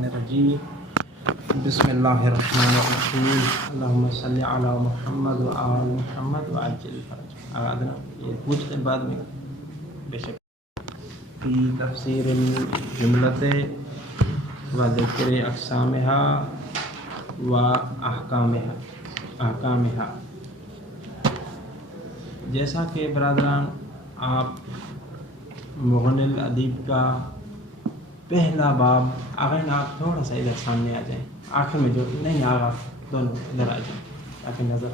الشیطان الرجیم بسم اللہ الرحمن الرحیم اللہم صلی علی محمد و آل محمد و عجل فرج. آدھنا یہ پوچھتے بعد میں بے شک فی تفسیر الجملت و ذکر اقسامها و احکامها. جیسا کہ برادران آپ مغنی الادیب کا پہلا باب اگر آپ تھوڑا سا ادھر سامنے آ جائیں آخر میں جو نہیں آگا دونوں ادھر آ جائیں تاکہ نظر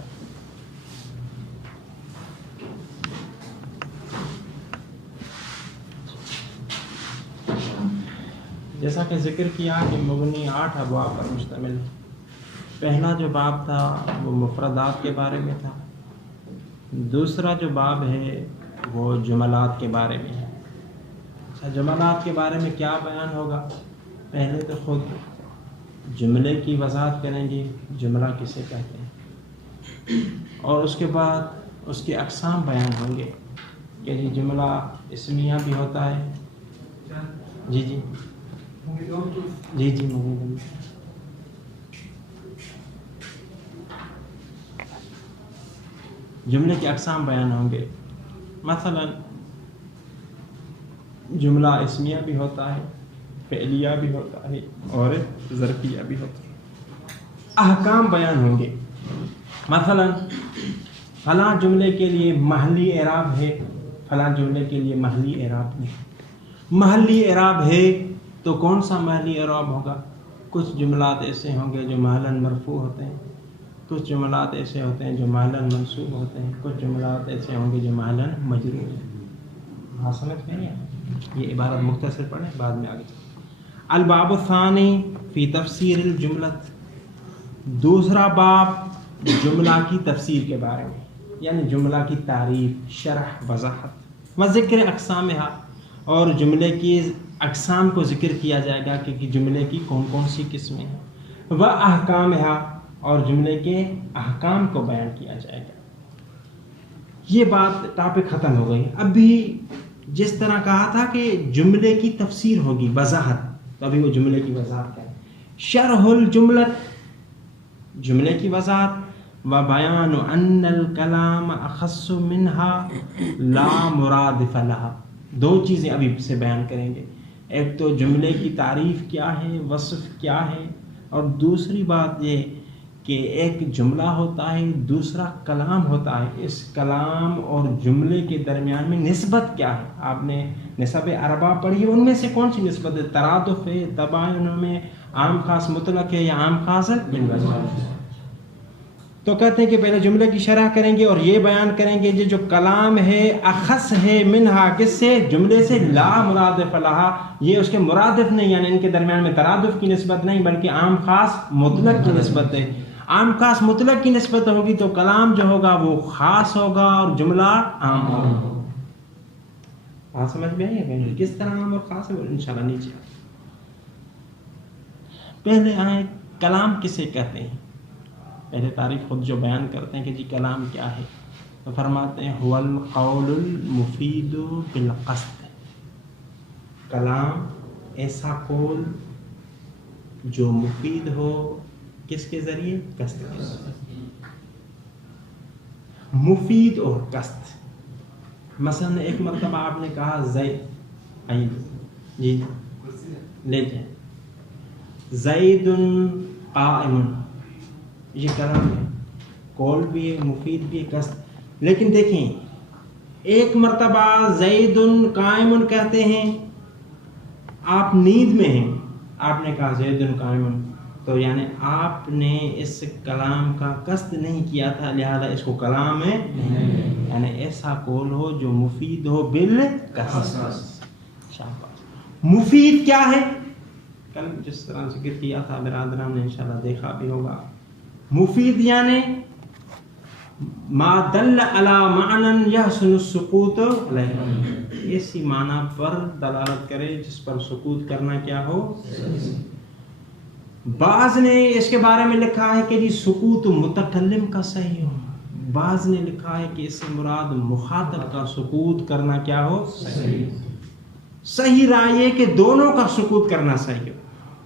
جیسا کہ ذکر کیا کہ مغنی 8 ابواب پر مشتمل ہے. پہلا جو باب تھا وہ مفردات کے بارے میں تھا. دوسرا جو باب ہے وہ جملات کے بارے میں ہے. جملات کے بارے میں کیا بیان ہوگا؟ پہلے تو خود جملے کی وضاحت کریں گے جملہ کسے کہتے ہیں اور اس کے بعد اس کے اقسام بیان ہوں گے کہ جی جملہ اسمیہ بھی ہوتا ہے. جی جی جی جی جملے کے اقسام بیان ہوں گے. مثلا جملہ اسمیہ بھی ہوتا ہے، فعلیہ بھی ہوتا ہے اور ظرفیہ بھی ہوتا ہے. احکام بیان ہوں گے. مثلا فلاں جملے کے لیے محلی اعراب ہے، فلاں جملے کے لیے محلی اعراب نہیں. محلی اعراب ہے تو کون سا محلی اعراب ہوگا؟ کچھ جملات ایسے ہوں گے جو محلاً مرفوع ہوتے ہیں، کچھ جملات ایسے ہوتے ہیں جو محلاً منصوب ہوتے ہیں، کچھ جملات ایسے ہوں گے جو محلاً مجرور ہیں. ہاں سمجھ میں نہیں ہے؟ یہ عبارت مختصر پڑھیں بعد میں آگے. الباب الثانی فی تفسیر الجملت. دوسرا باب جملہ کی تفسیر کے بارے میں، یعنی جملہ کی تعریف، شرح، وضاحت و ذکر اقسامها، اور جملے کی اقسام کو ذکر کیا جائے گا کہ جملے کی کون کون سی قسمیں ہیں. و احکامها، اور جملے کے احکام کو بیان کیا جائے گا. یہ بات ٹاپک ختم ہو گئی. ابھی جس طرح کہا تھا کہ جملے کی تفسیر ہوگی، وضاحت، تو ابھی وہ جملے کی وضاحت کیا ہے. شرح الجملت، جملے کی وضاحت، و بیان ان الکلام اخص منها لا مرادف لها. دو چیزیں ابھی سے بیان کریں گے. ایک تو جملے کی تعریف کیا ہے، وصف کیا ہے، اور دوسری بات یہ کہ ایک جملہ ہوتا ہے، دوسرا کلام ہوتا ہے. اس کلام اور جملے کے درمیان میں نسبت کیا ہے؟ آپ نے نسب اربع پڑھی ہے، ان میں سے کون سی نسبت ہے؟ ترادف ہے، تباین میں عام خاص مطلق ہے یا عام خاص بالوجہ. تو کہتے ہیں کہ پہلے جملے کی شرح کریں گے اور یہ بیان کریں گے جو کلام ہے اخص ہے منہا، کس سے؟ جملے سے. لا مرادف لہا، یہ اس کے مرادف نہیں، یعنی ان کے درمیان میں ترادف کی نسبت نہیں بلکہ عام خاص مطلق کی نسبت ہے. عام خاص مطلق کی نسبت ہوگی تو کلام جو ہوگا وہ خاص ہوگا اور جملہ عام ہوگا. بات سمجھ میں آئی ہے؟ کس طرح عام اور خاص ہے وہ انشاءاللہ نیچے. پہلے آئیں کلام کسے کہتے ہیں. پہلے تعریف خود جو بیان کرتے ہیں کہ جی کلام کیا ہے، تو فرماتے ہیں هو القول المفید بالقصد. کلام ایسا قول جو مفید ہو، کس کے ذریعے؟ قصد کے ذریعے. مفید اور قصد. مثلا ایک مرتبہ آپ نے کہا زید، آئیے جی لے جائیں، زید قائم. یہ کلام ہے، قول بھی ہے، مفید بھی ہے، قصد. لیکن دیکھیں ایک مرتبہ زید قائم کہتے ہیں، آپ نیند میں ہیں، آپ نے کہا زید قائم، تو یعنی آپ نے اس کلام کا قصد نہیں کیا تھا، لہذا اس کو کلام ہے یعنی ایسا قول ہو جو مفید ہو بالقصد. مفید کیا ہے؟ کل جس طرح ذکر کیا تھا برادران نے انشاءاللہ دیکھا بھی ہوگا. مفید یعنی ما دل علی معنی یحسن السکوت علیہ، ایسی معنی پر دلالت کرے جس پر سکوت کرنا کیا ہو. بعض نے اس کے بارے میں لکھا ہے کہ جی سکوت متکلم کا صحیح ہو، بعض نے لکھا ہے کہ اس سے مراد مخاطب کا سکوت کرنا کیا ہو صحیح. صحیح رائے ہے کہ دونوں کا سکوت کرنا صحیح ہو.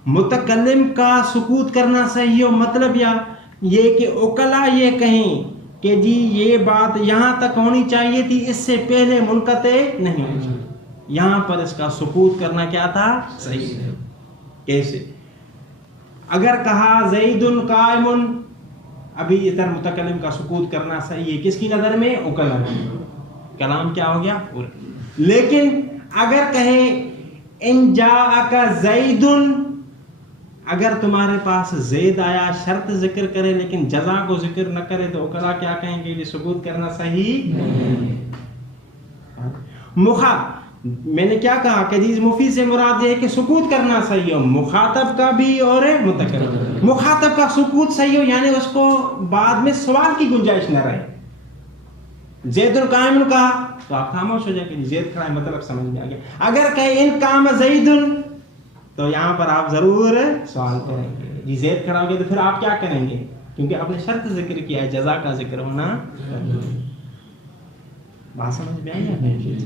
متکلم کا سکوت کرنا صحیح ہو، مطلب یہ کہ عقلا یہ کہیں کہ جی یہ بات یہاں تک ہونی چاہیے تھی، اس سے پہلے منقطع نہیں ہونی چاہیے، یہاں پر اس کا سکوت کرنا کیا تھا؟ صحیح ہے۔ کیسے؟ اگر کہا زید قائم، ابھی ادھر متکلم کا سکوت کرنا صحیح ہے، کس کی نظر میں؟ عقلا، کلام کیا ہو گیا؟ پورا۔ لیکن اگر کہے ان جاءک زید، اگر تمہارے پاس زید آیا، شرط ذکر کرے لیکن جزا کو ذکر نہ کرے، تو عقلا کیا کہیں گے؟ یہ سکوت کرنا صحیح نہیں۔ میں نے کیا کہا کہ جی مفید سے مراد یہ ہے کہ سکوت کرنا صحیح ہو، مخاطب کا بھی اور متکلم۔ مخاطب کا سکوت صحیح ہو یعنی اس کو بعد میں سوال کی گنجائش نہ رہے۔ زید القائم کہا تو آپ خاموش ہو جائے کہ زید کھڑا ہے، مطلب سمجھ میں آ گیا۔ اگر کہیں ان قام زید، تو یہاں پر آپ ضرور سوال کریں گے، جی زید کھڑا ہو گیا تو پھر آپ کیا کریں گے؟ کیونکہ آپ نے شرط ذکر کیا ہے، جزا کا ذکر ہونا۔ بات سمجھ میں آئی؟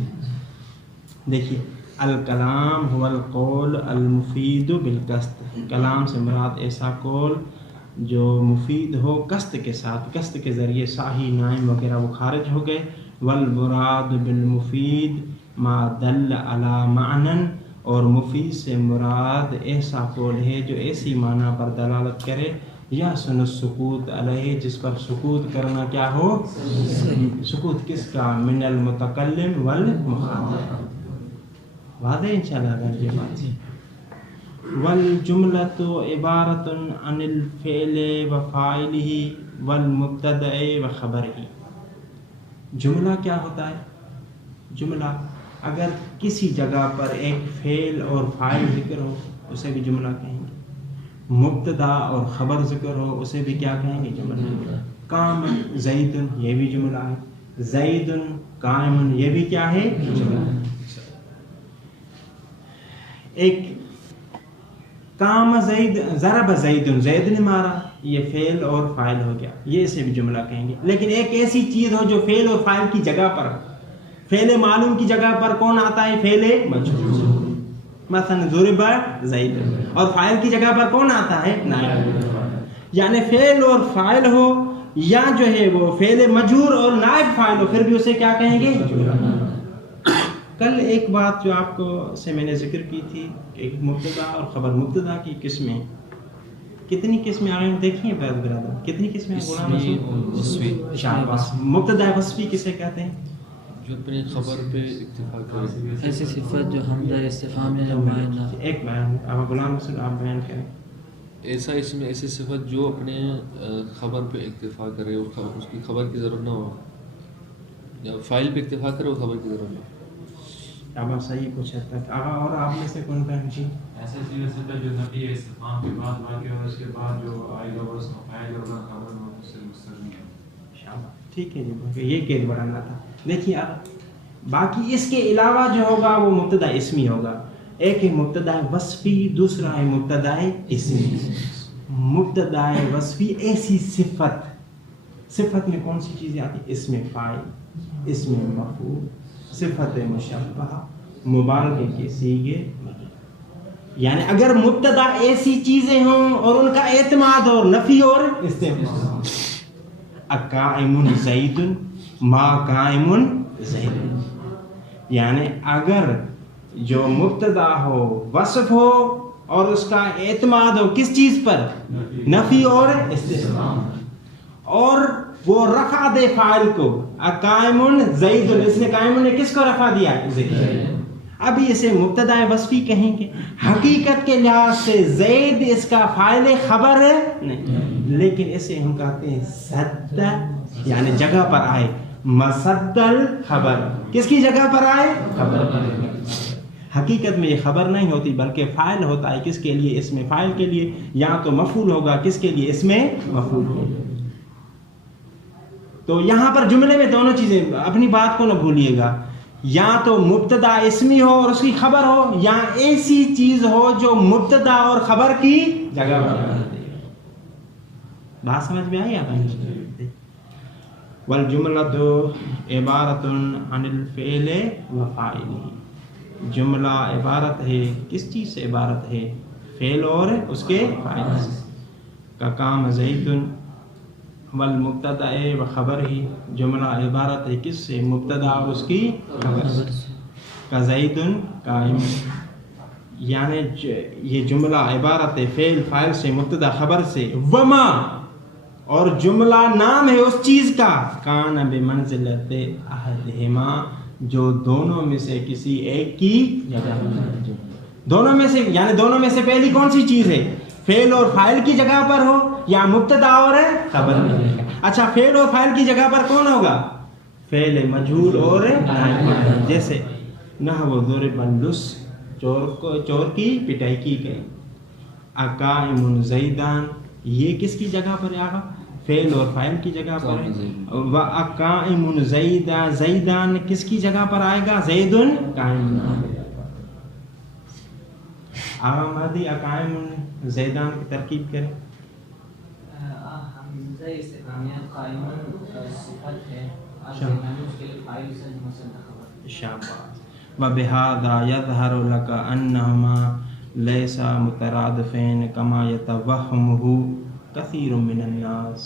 دیکھیے، الکلام هو القول المفید بالقصد، کلام سے مراد ایسا قول جو مفید ہو قصد کے ساتھ، قصد کے ذریعے صاحی نائم وغیرہ وہ خارج ہو گئے۔ والمراد بالمفید ما دل علی معنی، اور مفید سے مراد ایسا قول ہے جو ایسی معنی پر دلالت کرے، یا سن السکوت علیہ، جس پر سکوت کرنا کیا ہو؟ سکوت کس کا؟ من المتکلم والمخاطب۔ واضح انشاءاللہ اگر یہ بات ہے۔ والجملۃ عبارۃ عن الفعل وفاعلہ والمبتدأ وخبرہ۔ جملہ کیا ہوتا ہے؟ جملہ اگر کسی جگہ پر ایک فعل اور فاعل ذکر ہو اسے بھی جملہ کہیں گے، مبتدا اور خبر ذکر ہو اسے بھی کیا کہیں گے؟ جملہ۔ قام زید، یہ بھی جملہ ہے۔ زید قائم، یہ بھی کیا ہے؟ جملہ۔ ایک قام زید، ضرب زید، زید نے مارا، یہ فعل اور فاعل ہو گیا، یہ اسے بھی جملہ کہیں گے۔ لیکن ایک ایسی چیز ہو جو فعل اور فاعل کی جگہ پر، فعل معلوم کی جگہ پر کون آتا ہے؟ فعل مجہول، مثلا ضرب زید، اور فاعل کی جگہ پر کون آتا ہے؟ نائب۔ یعنی فعل اور فاعل ہو یا جو ہے وہ فعل مجہول اور نائب فاعل ہو، پھر بھی اسے کیا کہیں گے؟ کل ایک بات جو آپ کو سے میں نے ذکر کی تھی کہ مبتدا اور خبر، مبتدا کی قسمیں کتنی قسمیں آ گئی دیکھیے برادر، کتنی قسمیں؟ مبتدا وصفی کسے کہتے ہیں؟ جو اپنے خبر پہ اکتفا کرے، ایسی صفت جو حمزہ استفہام یا بیان نہ۔ ایک بیان اب غلام رسول آپ بیان کریں۔ ایسا اس میں ایسی صفت جو اپنے خبر پہ اکتفا کرے، اس کی خبر کی ضرورت نہ ہو، یا فائل پہ اکتفا کرے وہ خبر کی ضرورت نہ ہو۔ اب آپ صحیح کچھ حد تک اور آپ میں سے کون بہن جی؟ ایسے چیزیں صفت جو نبی استفہام کے بعد واقع اور اس کے بعد جو آئے گا وہ اس میں فائل اور خبر میں اس سے مستغنی ہے۔ ٹھیک ہے جی، یہ قید بڑھانا تھا۔ دیکھیے اب باقی اس کے علاوہ جو ہوگا وہ مبتدا اسمی ہوگا۔ ایک ہے مبتدا وصفی، دوسرا ہے مبتدا اسمی۔ مبتدا وصفی ایسی صفت، صفت میں کون سی چیزیں آتی؟ اسم فاعل، اسم مفعول، صفت مشبہہ، مبالغے کے صیغے۔ یعنی اگر مبتدا ایسی چیزیں ہوں اور ان کا اعتماد اور نفی اور استفہام، اقائم زید، ما قائم زید، یعنی اگر جو مبتدا ہو وصف ہو اور اس کا اعتماد ہو کس چیز پر؟ نفی اور استفہام، اور وہ رفع دے فاعل کو، قائم زید، اس نے قائم نے کس کو رفع دیا؟ زید۔ ابھی اسے مبتدا وصفی کہیں گے۔ حقیقت کے لحاظ سے زید اس کا فاعل خبر ہے نہیں، لیکن اسے ہم کہتے ہیں سد، یعنی جگہ پر آئے، مسد الخبر، کس کی جگہ پر آئے؟ خبر۔ حقیقت میں یہ خبر نہیں ہوتی بلکہ فاعل ہوتا ہے، کس کے لیے؟ اس میں فاعل کے لیے، یا تو مفعول ہوگا کس کے لیے؟ اس میں مفعول ہوگا۔ تو یہاں پر جملے میں دونوں چیزیں، اپنی بات کو نہ بھولیے گا، یا تو مبتدا اسمی ہو اور اس کی خبر ہو، یا ایسی چیز ہو جو مبتدا اور خبر کی جگہ پر۔ بات سمجھ میں آئی آپ؟ والجملۃ عبارۃ عن الفعل وفاعلہ، جملہ عبارت ہے کس چیز سے؟ عبارت ہے فعل اور اس کے فاعل سے. کا قام زید والمبتدا و خبر ہی جملہ عبارت ہے کس سے؟ مبتدا اور اس کی خبر سے. کا زید قائم یعنی یہ جملہ عبارت ہے فعل فاعل سے مبتدا خبر سے. وما اور جملہ نام ہے اس چیز کا کان بمنزلت احدہما جو دونوں میں سے کسی ایک کی جگہ پر. دونوں میں سے یعنی دونوں میں سے پہلی کون سی چیز ہے؟ فعل اور فاعل کی جگہ پر ہو یا مبتدا اور خبر میں. اچھا فعل اور فاعل کی جگہ پر کون ہوگا؟ فعل مجہول اور جیسے نحو ضرب اللص چور کی پٹائی کی گئی. اقائم زیدان یہ کس کی جگہ پر آگا؟ فعل اور فاعل کی جگہ پر ہے. و اقائم زیدان کس کی جگہ پر آئے گا؟ زید قائم. آغا مہدی اقائم زیدان کی ترکیب کریں. حمزہ استفہامیہ قائم صفت ہے اور زیدان اس کے فاعل سے مصدر خبر. شاباش. وبہذا یظہر لک انہما لیس مترادفین کما یتوہمہ کثیر من الناس.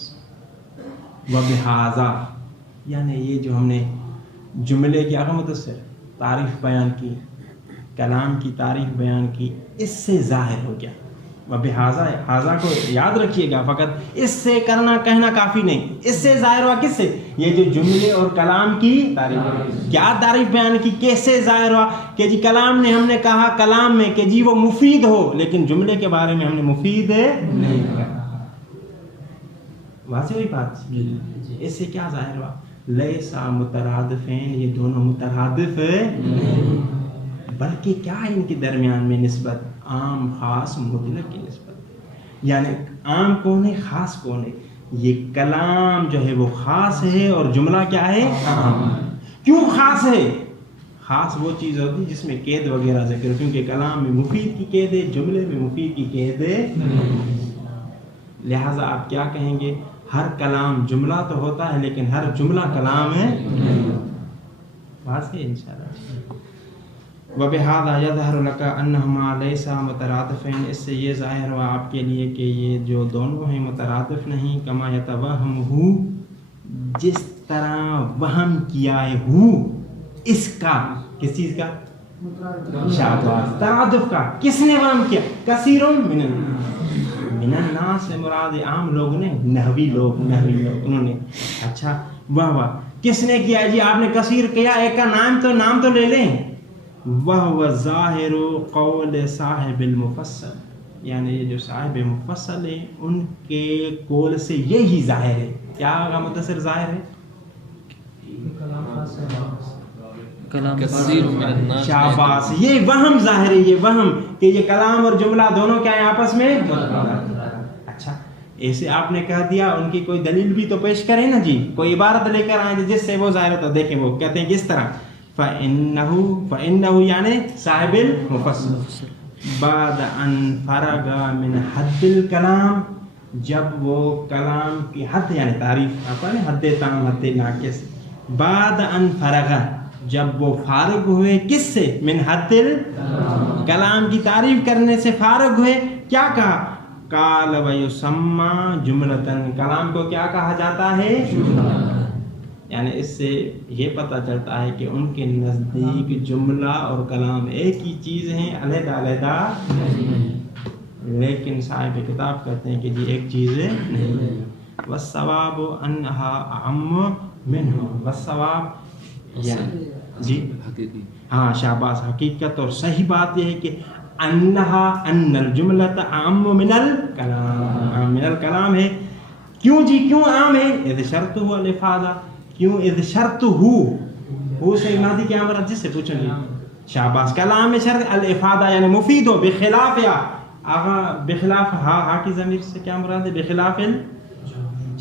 وبہذا یعنی یہ جو ہم نے جملے کی آگے متصر تعریف بیان کی کلام کی تعریف بیان کی اس سے ظاہر ہو گیا. وبہذا حاذا کو یاد رکھیے گا فقط اس سے کرنا کہنا کافی نہیں. اس سے ظاہر ہوا کس سے؟ یہ جو جملے اور کلام کی تعریف کیا تعریف بیان کی کیسے ظاہر ہوا کہ جی کلام نے ہم نے کہا کلام میں کہ جی وہ مفید ہو لیکن جملے کے بارے میں ہم نے مفید نہیں کہا. واضح ہوئی بات. اس سے کیا ظاہر ہوا؟ لیسا مترادفین یہ دونوں مترادف بلکہ کیا ہے ان کے درمیان میں نسبت عام خاص مطلق کی نسبت. یعنی عام کون ہے خاص کون ہے؟ یہ کلام جو ہے وہ خاص ہے اور جملہ کیا ہے عام. کیوں خاص ہے؟ خاص وہ چیز ہوتی ہے جس میں قید وغیرہ ذکر کیونکہ کلام میں مفید کی قید ہے جملے میں مفید کی قید ہے. لہٰذا آپ کیا کہیں گے؟ ہر کلام جملہ تو ہوتا ہے لیکن ہر جملہ کلام ہے. واضح ہے انشاءاللہ. وبہذا یظہر لک انہما لیسا مترادفین اس سے یہ ظاہر ہوا آپ کے لیے کہ یہ جو دونوں ہیں مترادف نہیں. کما یتوہمہ جس طرح وہم کیا ہے ہو اس کا کس چیز کا؟ شاباش ترادف کا. کس نے وہم کیا؟ کثیر من الناس سے مراد عام لوگ نے نحوی لوگ انہوں نے. اچھا واہ واہ کس نے کیا جی؟ آپ نے کثیر کیا ایک کا نام تو لے لیں. وَهُوَ ظَاهِرُ قَوْلِ صاحب المفصل یعنی یہ جو صاحب مفصل ہے ان کے قول سے یہی ظاہر ہے. کیا آگا متصر ظاہر ہے؟ کثیر من الناس. شاباش یہ وہم ظاہر ہے. یہ وہم کہ یہ کلام اور جملہ دونوں کیا ہیں آپس میں. اچھا ایسے آپ نے کہہ دیا ان کی کوئی دلیل بھی تو پیش کریں نا جی. کوئی عبارت لے کر آئیں جس سے وہ ظاہر ہوتا. دیکھیں وہ کہتے ہیں کس طرح فَإِنَّهُ یعنی صاحب المفصل بعد ان فرغ من حد الکلام جب وہ کلام کی حد یعنی تعریف آپ نے حد تام حد ناقص بعد ان فرغ جب وہ فارغ ہوئے کس سے؟ من حد الکلام کی تعریف کرنے سے فارغ ہوئے. کیا کہا؟ قال وَيُسَمَّى جملتاً کلام کو کیا کہا جاتا ہے؟ یعنی اس سے یہ پتہ چلتا ہے کہ ان کے نزدیک جملہ اور کلام ایک ہی چیز ہیں علیحدہ علیحدہ لیکن صاحب کتاب کہتے ہیں کہ جی ایک چیز نہیں. والصواب انہا اعم منہ والصواب جی ہاں شاباش حقیقت اور صحیح بات یہ ہے کہ انہا ان الجملۃ اعم من الکلام ہے. کیوں جی کیوں عام ہے؟ اذ شرط ہوا الافادہ کیوں اذ شرط ہو سے مادی کیا مراد جس سے پوچھیں گے. شاباش کلام میں شرط الافادہ یعنی مفید ہو. بخلاف یا آغا بخلاف ہا کی ضمیر سے کیا مراد ہے؟ بخلاف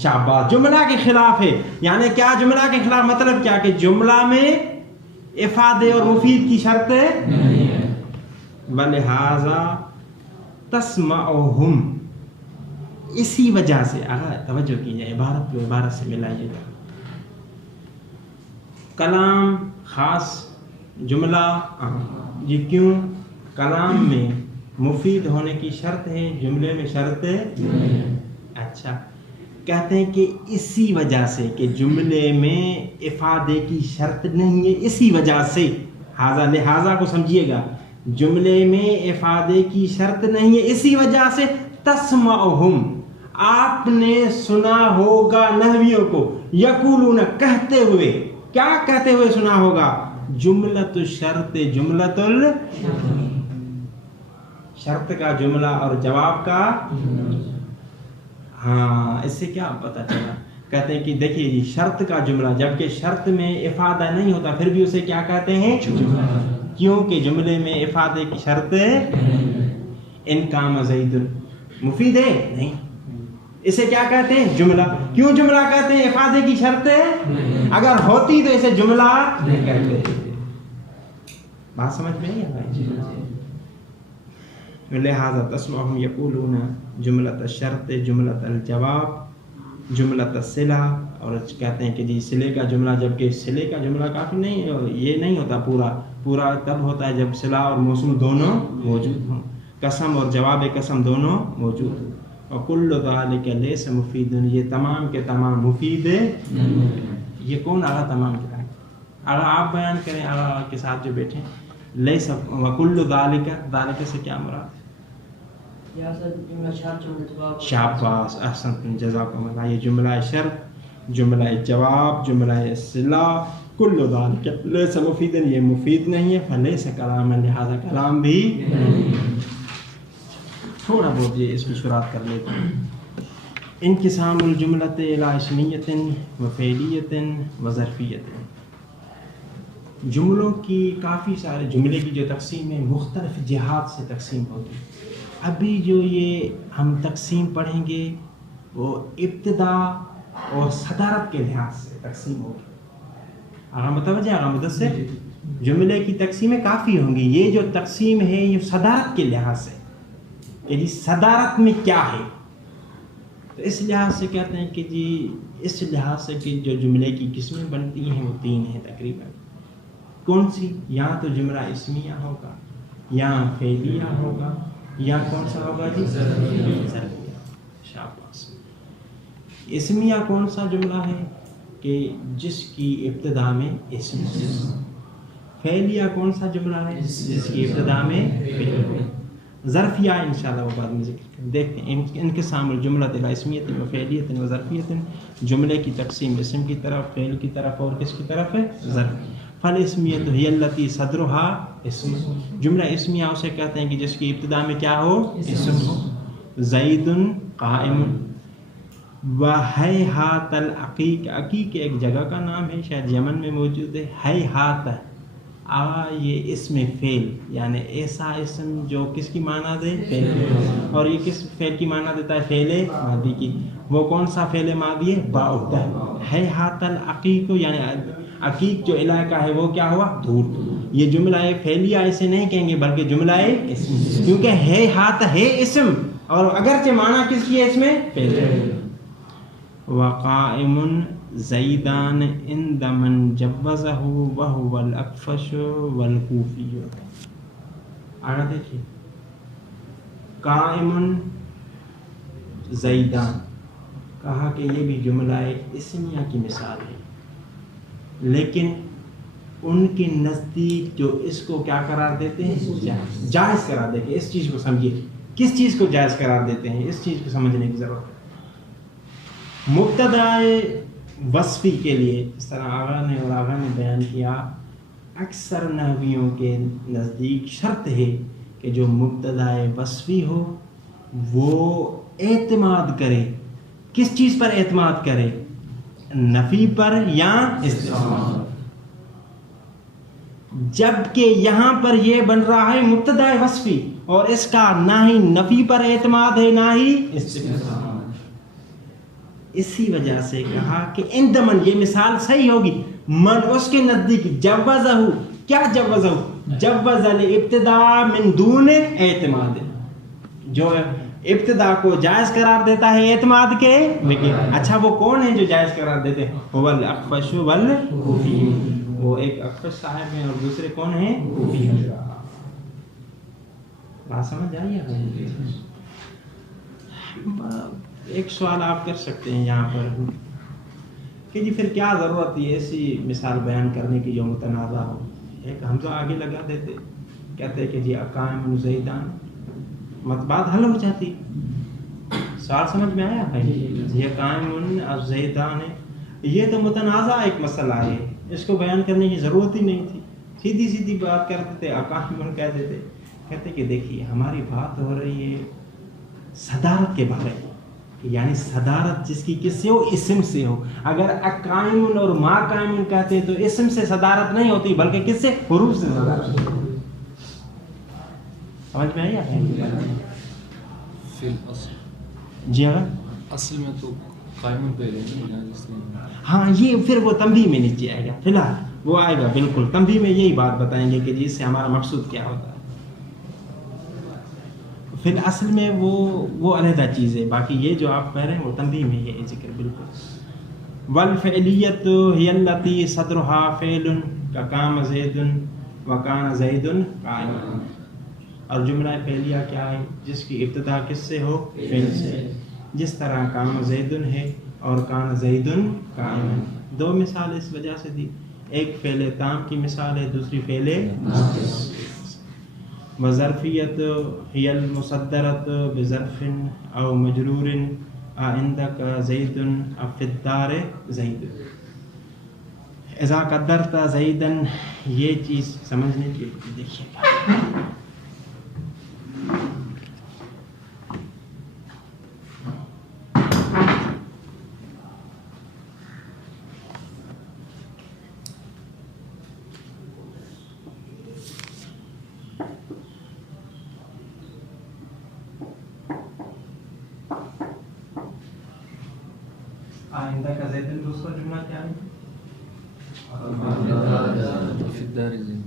شاباش جملہ کے خلاف ہے. یعنی کیا جملہ کے خلاف مطلب کیا کہ جملہ میں افادے اور مفید کی شرط نہیں ہے. ولہذا تسمعہم اسی وجہ سے توجہ کیجیے عبارت کو عبارت سے ملائیے گا. کلام خاص جملہ یہ کیوں؟ کلام میں مفید ہونے کی شرط ہے، جملے میں شرط ہے. اچھا، کہتے ہیں کہ اسی وجہ سے کہ جملے میں افادے کی شرط نہیں ہے، اسی وجہ سے لہذا کو سمجھیے گا، جملے میں افادے کی شرط نہیں ہے، اسی وجہ سے تسمعہم، آپ نے سنا ہوگا نحویوں کو یقولون کہتے ہوئے، کیا کہتے ہوئے سنا ہوگا؟ جملۃ الشرط، جملۃ شرط کا جملہ اور جواب کا. ہاں، اس سے کیا پتہ چلا؟ کہتے ہیں کہ دیکھیے جی، شرط کا جملہ، جبکہ شرط میں افادہ نہیں ہوتا پھر بھی اسے کیا کہتے ہیں؟ کیونکہ جملے میں افادے کی شرط ان قام زید مفید ہے نہیں، اسے کیا کہتے ہیں؟ جملہ. کیوں جملہ کہتے ہیں؟ افادے کی شرط اگر ہوتی تو اسے جملہ نہیں کہتے. بات سمجھ میں آئی ہے بھائی؟ لہذا تسمعهم یقولون جملۃ الشرط، جملۃ الجواب، جملۃ الصلہ، اور کہتے ہیں کہ جی صلے کا جملہ، جبکہ صلے کا جملہ کافی نہیں، یہ نہیں ہوتا پورا تب ہوتا ہے جب صلہ اور موصول دونوں موجود ہوں، قسم اور جواب قسم دونوں موجود ہوں. وکل ذلک لیس مفید، یہ تمام کے تمام مفید ہے. یہ کون آگا تمام کے تمام؟ آگا آپ بیان کریں، آگا کے ساتھ جو بیٹھے. لیس وکل ذلک، ذالک سے کیا مراد؟ شاباش، احسنتم، جزاکم اللہ. یہ جملہ شرط، جملہ جواب، جملہ صلہ، کل ذالک لیس مفید، یہ مفید نہیں ہے. فلیس کلام، لہذا کلام بھی تھوڑا بہت یہ اس کی شروعات کر لیتے ہیں. انقسام الجملۃ الی اسمیۃ و فعلیۃ و ظرفیۃ. جملوں کی کافی سارے جملے کی جو تقسیم ہے مختلف جہات سے تقسیم ہوتی ہے. ابھی جو یہ ہم تقسیم پڑھیں گے وہ ابتدا اور صدارت کے لحاظ سے تقسیم ہوگی. آگاہ متوجہ، آگاہ مدثر، جملے کی تقسیمیں کافی ہوں گی. یہ جو تقسیم ہے یہ صدارت کے لحاظ سے، یعنی صدارت میں کیا ہے، تو اس لحاظ سے کہتے ہیں کہ جی اس لحاظ سے کہ جو جملے کی قسمیں بنتی ہیں وہ 3 ہیں تقریباً. کون سی؟ یا تو جملہ اسمیہ ہوگا، یا فعلیہ ہوگا، یا کون سا ہوگا جی؟ ظرفیہ. شاباش. اسمیہ کون سا جملہ ہے کہ جس کی ابتدا میں اسم. فعلیہ کون سا جملہ ہے جس کی ابتدا میں فعل. ظرفیہ انشاءاللہ وہ بعد میں ذکر دیکھتے ہیں. انقسام الجملۃ الی اسمیۃ و فعلیۃ و ظرفیۃ، جملے کی تقسیم اسم کی طرف، فعل کی طرف اور کس کی طرف ہے؟ ظرف. فالاسمیۃ ہی التی صدرها اسم. جملہ اسمیہ اسے کہتے ہیں کہ جس کی ابتدا میں کیا ہو؟ اسم ہو. زید قائم وہیہات العقیق، عقیق ایک جگہ کا نام ہے، شاید یمن میں موجود ہے. ہیہات یہ اسم فعل، یعنی ایسا اسم جو کس کی معنی دے؟ فعل. اور یہ کس فعل کی معنی دیتا ہے؟ فعل ماضی کی. وہ کون سا فعل ماضی ہے؟ با ہوتا ہے. ہیہات العقیق، یعنی عقیق جو علاقہ ہے وہ کیا ہوا؟ دور. یہ جملہ فعلیہ اسے نہیں کہیں گے بلکہ جملہ اسم، کیونکہ ہے ہاتھ ہے اسم اور اگرچہ معنی کس کی ہے اس میں؟ فعل. وقائم زیدان عند من جوزہ وہو الاکفش والکوفی. آگے دیکھیے، قائم زیدان کہا کہ یہ بھی جملہ اسمیہ کی مثال ہے، لیکن ان کے نزدیک جو اس کو کیا قرار دیتے ہیں؟ جائز قرار دیتے ہیں. اس چیز کو سمجھیے، کس چیز کو جائز قرار دیتے ہیں، اس چیز کو سمجھنے کی ضرورت ہے. مبتدا وصفی کے لیے اس طرح آغا نے بیان کیا، اکثر نحویوں کے نزدیک شرط ہے کہ جو مبتدا وصفی ہو وہ اعتماد کرے. کس چیز پر اعتماد کرے؟ نفی پر یا استفہام. جبکہ یہاں پر یہ بن رہا ہے مبتدا وصفی اور اس کا نہ ہی نفی پر اعتماد ہے نہ ہی استفہام. اسی وجہ سے کہا کہ اندمن، یہ مثال صحیح ہوگی، من اس کے نزدیک جوزہ، کیا جوزہ؟ جوز الابتدا من دون اعتماد، جو ابتدا کو جائز قرار دیتا ہے اعتماد کے بغیر. اچھا وہ کون ہے جو جائز قرار دیتے ہیں؟ هو الاکفش والکوفی. وہ ایک اکفش صاحب ہیں اور دوسرے کون ہیں؟ کوفی. بات سمجھ آئی ہے؟ ایک سوال آپ کر سکتے ہیں یہاں پر کہ جی پھر کیا ضرورت ہے ایسی مثال بیان کرنے کی جو متنازع ہو. ایک حمزہ آگے لگا دیتے, کہتے کہ جی اقائم زیدان, مت بات حل ہو جاتی. سوال سمجھ میں آیا ہے؟ یہ قائم زیدان ہے, یہ تو متنازع ایک مسئلہ ہے, اس کو بیان کرنے کی ضرورت ہی نہیں تھی. سیدھی سیدھی بات کرتے تھے, اقائم کہہ دیتے. کہتے کہ دیکھیے ہماری بات ہو رہی ہے صدارت کے بارے میں, یعنی صدارت جس کی کس سے ہو, اسم سے ہو. اگر اقائم اور ما قائم کہتے تو اسم سے صدارت نہیں ہوتی بلکہ کس سے, حروف سے صدارت. سمجھ میں آئی آپ؟ فی الاصل جی ہاں, اصل میں تو قائم پہ ہاں یہ پھر وہ تنبیہ میں نیچے آئے گا, فی الحال وہ آئے گا بالکل تنبیہ میں یہی بات بتائیں گے کہ جی اس سے ہمارا مقصود کیا ہوتا ہے. فی الاصل میں وہ علیحدہ چیز ہے, باقی یہ جو آپ کہہ رہے ہیں وہ تنبیہ میں یہ ذکر بالکل. والفعلیت ہی التی صدرها فعل کقام زید وکان زید قائما. اور جملہ فعلیہ کیا ہے, جس کی ابتدا کس سے ہو, فعل سے, جس طرح قام زید ہے اور کان زید قائما. دو مثال اس وجہ سے دی, ایک فعل تام کی مثال ہے, دوسری فعل ناقص. وظرفیت ہی المصدرت بظرف او مجرور عندک زید او فی الدار زید. اذا قدرت زیدن, یہ چیز سمجھنے کی دیکھیے گا. آئندہ کا زیدن دوسرا جملہ کیا ہے؟ فی الدار زید.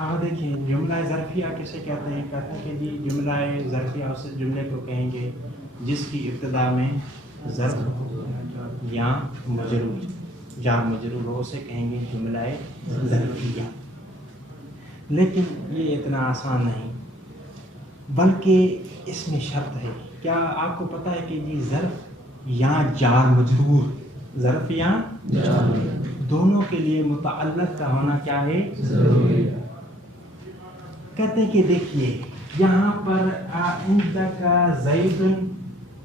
اب دیکھیں جملہ ظرفیہ کسے کہتے ہیں؟ کہتے ہیں کہ جی جملہ ظرفیہ اس جملے کو کہیں گے جس کی ابتدا میں ظرف یا مجرور, جار مجرور ہو, اسے کہیں گے جملہ ظرفیہ. لیکن یہ اتنا آسان نہیں, بلکہ اس میں شرط ہے. کیا آپ کو پتہ ہے کہ جی ظرف یا جار مجرور, ظرف یا دونوں کے لیے متعلق کا ہونا کیا ہے, ضروری ہے. کہتے ہیں کہ دیکھیے یہاں پر عندک زید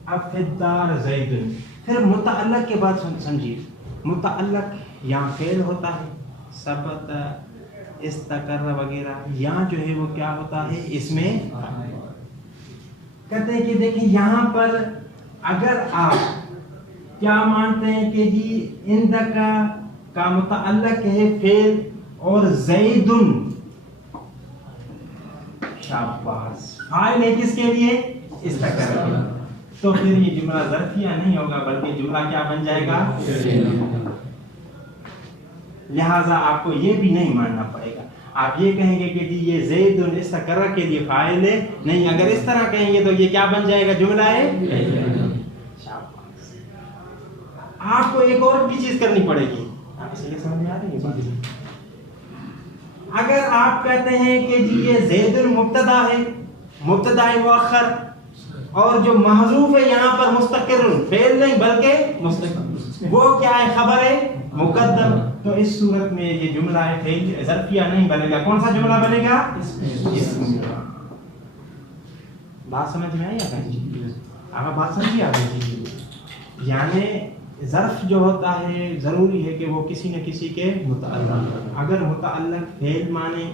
اب فی الدار زید, پھر متعلق کے بعد سمجھیے, متعلق یا فعل ہوتا ہے, ثبت استقر وغیرہ, یا جو ہے وہ کیا ہوتا ہے, اس میں کہتے ہیں کہ دیکھیں یہاں پر اگر آپ کیا مانتے ہیں کہ جی عندک کا متعلق ہے فعل اور زیدن, شاباش, فاعل ہے کس کے لیے, استقر, تو پھر یہ جملہ ظرفیہ نہیں ہوگا بلکہ جملہ کیا بن جائے گا, لہذا آپ کو یہ بھی نہیں ماننا پڑے گا. آپ یہ کہیں گے کہ جی یہ زید استقر کے لیے فاعل ہے نہیں, اگر اس طرح کہیں گے تو یہ کیا بن جائے گا, جملہ ہے. آپ کو ایک اور بھی چیز کرنی پڑے گی, آپ اسے سمجھ میں آ رہی ہے. اگر آپ کہتے ہیں کہ جی یہ زید المبتدا ہے, مبتدا مؤخر, اور جو محذوف ہے یہاں پر مستقر, فعل نہیں بلکہ مستقر, وہ کیا ہے, خبر ہے مقدم, تو اس صورت میں یہ جملہ ہے فعل ظرفیہ نہیں بنے گا. کون سا جملہ بنے گا, اسم. بات سمجھ میں آئی آپ جی؟ آپ بات سمجھیے آپ جی؟ یعنی ظرف جو ہوتا ہے ضروری ہے کہ وہ کسی نہ کسی کے متعلق، اگر متعلق فعل مانے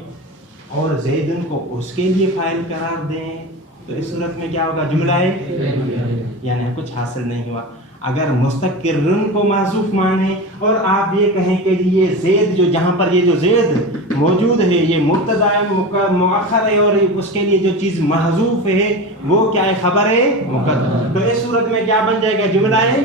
اور زیدن کو اس کے لیے فاعل قرار دیں تو اس صورت میں کیا ہوگا؟ جملہ ہے، یعنی کچھ حاصل نہیں ہوا۔ اگر مستقرن کو محذوف مانے اور آپ یہ کہیں کہ یہ زید جو جہاں پر یہ جو زید موجود ہے یہ مبتدا مؤخر ہے اور اس کے لیے جو چیز محذوف ہے وہ کیا ہے؟ خبر ہے مقدم، تو اس صورت میں کیا بن جائے گا؟ جملہ ہے۔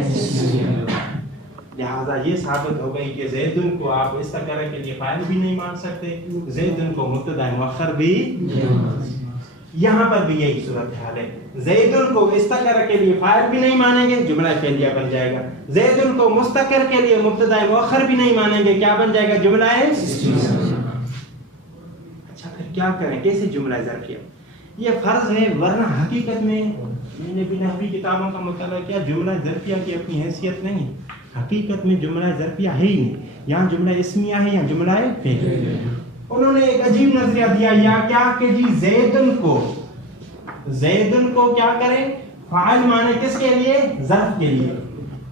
لہذا یہ ثابت ہو گئی کہ زیدن کو آپ استقرا کے لیے فاعل بھی نہیں مان سکتے، زیدن کو مبتدا مؤخر بھی۔ یہاں پر بھی یہی صورت حال ہے، زیدن کو استقر کے لیے فاعل بھی نہیں مانیں گے، جملہ فعلیہ بن جائے گا۔ زیدن کو مستقر کے لیے مبتدا مؤخر بھی نہیں مانیں گے، کیا بن جائے گا؟ جملہ ہے۔ اچھا پھر کیا کریں؟ کیسے جملہ ظرفیہ؟ یہ فرض ہے، ورنہ حقیقت میں میں نے بھی نحوی کتابوں کا مطالعہ کیا، جملہ ظرفیہ کی اپنی حیثیت نہیں ہے، حقیقت میں جملہ ظرفیہ ہے ہی نہیں، یہاں جملہ اسمیہ ہے، یہاں جملہ ہے فعلیہ۔ انہوں نے ایک عجیب نظریہ دیا، یا کیا کہ جی زیدن کو کیا کریں؟ فاعل مانے کس کے لیے؟ ظرف کے لیے،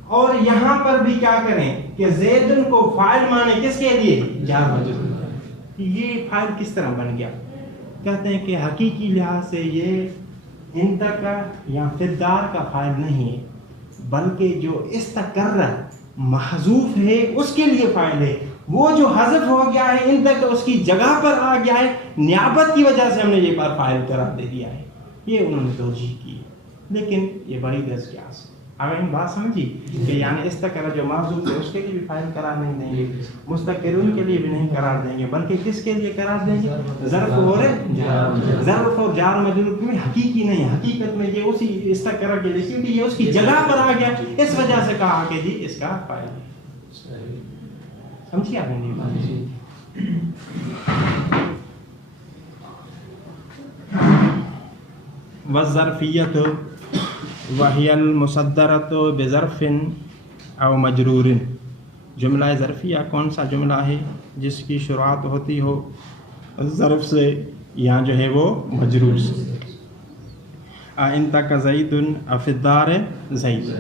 اور یہاں پر بھی کیا کریں کہ زیدن کو فاعل مانے کس کے لیے؟ جار مجرور۔ یہ فاعل کس طرح بن گیا؟ کہتے ہیں کہ حقیقی لحاظ سے یہ انت کا یا فدار کا فاعل نہیں ہے، بلکہ جو استقر محذوف ہے اس کے لیے فاعل ہے، وہ جو حذف ہو گیا ہے ان تک اس کی جگہ پر آ گیا ہے، نیابت کی وجہ سے ہم نے یہ فاعل قرار دے دیا ہے۔ یہ انہوں نے توجیہ کی، لیکن یہ بڑی دس قیاس ہے۔ اگر ہم بات سمجھی کہ یعنی استقر جو محذوف ہے اس کے لیے بھی فاعل قرار نہیں دیں گے، مستقرون کے لیے بھی نہیں قرار دیں گے، بلکہ کس کے لیے قرار دیں گے؟ ظرف اور جار مجرور میں حقیقی نہیں، حقیقت میں یہ اسی استقر کے لیے، کیونکہ یہ اس کی جگہ پر آ گیا، اس وجہ سے کہا کہ جی اس کا فاعل ہے۔ سمجھیے آپ نے یہ بات؟ والظرفیۃ وہی المصدرۃ بظرف او مجرور۔ جملہ ظرفیہ کون سا جملہ ہے جس کی شروعات ہوتی ہو ظرف سے یا جو ہے وہ مجرور سے؟ انت کا زید فی الدار زید۔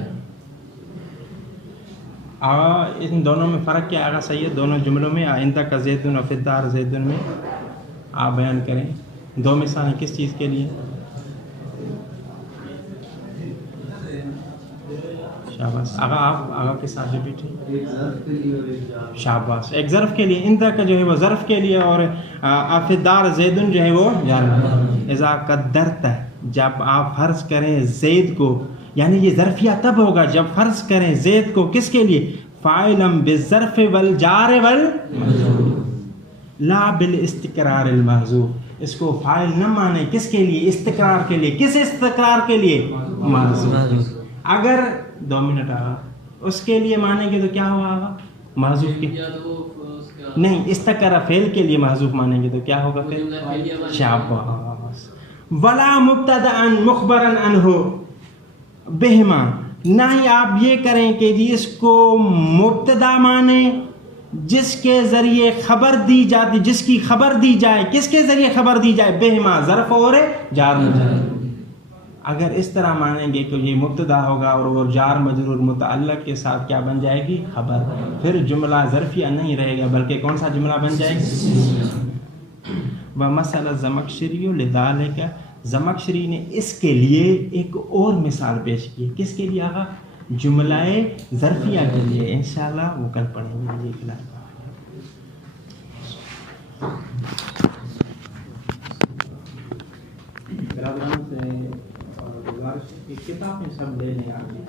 ان دونوں میں فرق کیا آگا صحیح ہے؟ دونوں جملوں میں انت کا زید فی الدار زید میں آپ بیان کریں دو مثالیں کس چیز کے لیے؟ شاباش آگا، آپ آگا کے ساتھ بیٹھے۔ شاباش، ایک ظرف کے لیے انت کا جو ہے وہ ظرف کے لیے، اور فی الدار زیدن جو ہے وہ جار۔ اذا قدرت، جب آپ فرض کریں زید کو، یعنی یہ ظرفیہ تب ہوگا جب فرض کریں زید کو کس کے لیے؟ فاعلم بالظرف والجار والمجرور لا بالاستقرار المحذوف۔ اس کو فاعل نہ مانے کس کے لیے؟ استقرار کے لیے۔ کس استقرار کے لیے؟ محذوف۔ اگر 2 منٹ آگا اس کے لیے مانیں گے تو کیا ہوگا؟ محذوف کے نہیں، استقرار فعل کے لیے محذوف مانیں گے تو کیا ہوگا پھر؟ شاباش۔ ولا مبتدأ مخبرا عنہ بہما، نہ ہی آپ یہ کریں کہ جی اس کو مبتدا مانیں جس کے ذریعے خبر دی جاتی، جس کی خبر دی جائے، کس کے ذریعے خبر دی جائے؟ بہما، ظرف اور جار مجرور۔ اگر اس طرح مانیں گے کہ یہ مبتدا ہوگا اور وہ جار مجرور متعلق کے ساتھ کیا بن جائے گی؟ خبر۔ پھر جملہ ظرفیہ نہیں رہے گا بلکہ کون سا جملہ بن جائے گا؟ وَمَثَلَ الزَّمَخْشَرِيُّ لِذَلِكَ، زمخشری نے اس کے لیے ایک اور مثال پیش کی۔ کس کے لیے آگا؟ جملہ ظرفیہ کے لیے، انشاءاللہ وہ کل پڑھیں گے۔ یہ کلاس برادران سے اور گزارش کی کتابیں سب لے لیں آگے۔